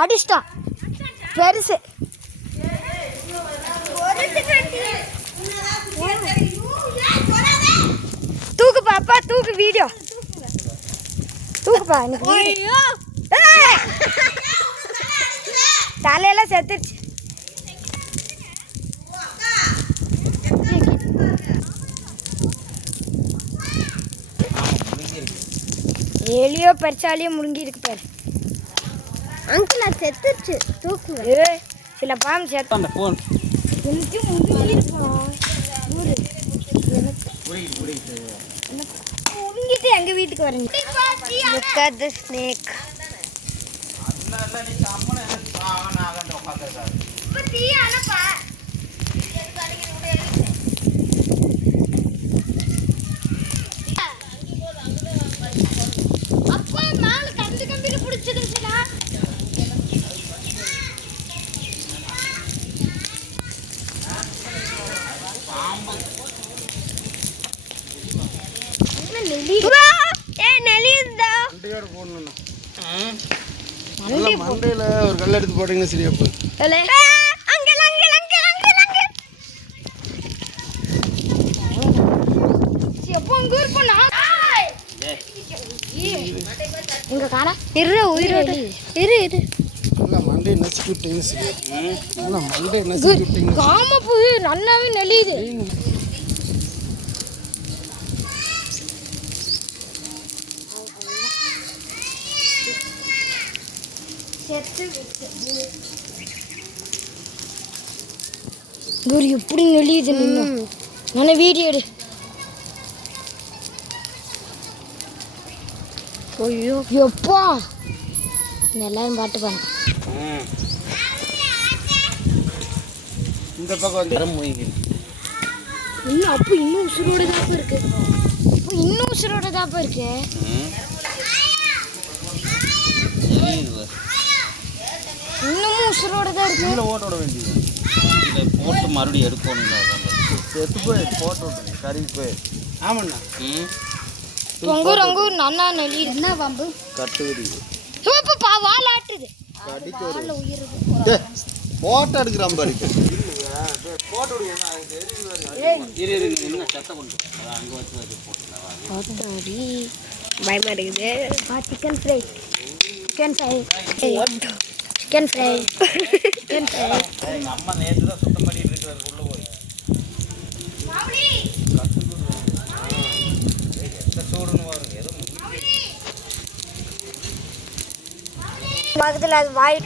அடிச்சிட்டான் பெருசு. தூக்கு பாப்பா, தூக்கு வீடியோ தூக்குப்பா. தலையெல்லாம் செத்துருச்சு. எலியோ பறிச்சாலியோ முழுங்கி இருக்கு பாரு. அங்கிள் அது செத்துருச்சு, தூக்குங்க. சில பாம்பு செத்து அந்த போன் முழுங்கிட்டு எங்க வீட்டுக்கு வரீங்க. Look at the snake. மண்டையில ஒரு கல் எடுத்து போட்டீங்கன்னா சரியா போகுது. மண்டை நசுக்கி விட்டீங்க சரியா. மண்டை நசுக்கி விட்டீங்க. காமப்பு நல்லாவே நெளியுது. குரு எப்படி நெளியுது நின்று. நான் வீடியோ எடு. ஐயோ எப்பா எல்லாரும் பாட்டு பாருங்க. இந்த பக்கம் வந்து இன்னும் அப்போ இன்னும் உசுரோட தாப்பா இருக்கு. அப்போ இன்னும் உசுரோட தாப்பா இருக்கு. இன்னமும் உசுரோட தான் இருக்கு. இதில் ஓட்டோட வேண்டியது இதை போட்டு மறுபடியும் எடுக்கணும். செத்து போய் போட்டு விட்டு கறி போய். ஆமாண்ணா. பொங்கூர் அங்கூர் நன்னா நெளி. என்ன பாம்பு? கட்டுவிரி. இப்போ வால் ஆட்டுது. போட்டோ எடுக்கிறான் பாரு. பயமா இருக்குது. Chicken fry, chicken fry, chicken fry, chicken fry. அம்மா நேற்று தான் சுத்தம் பண்ணிட்டு இருக்கிறது உள்ள போய். சூடுன்னு வரும் ஏதோ பக்கத்தில் அது வாய்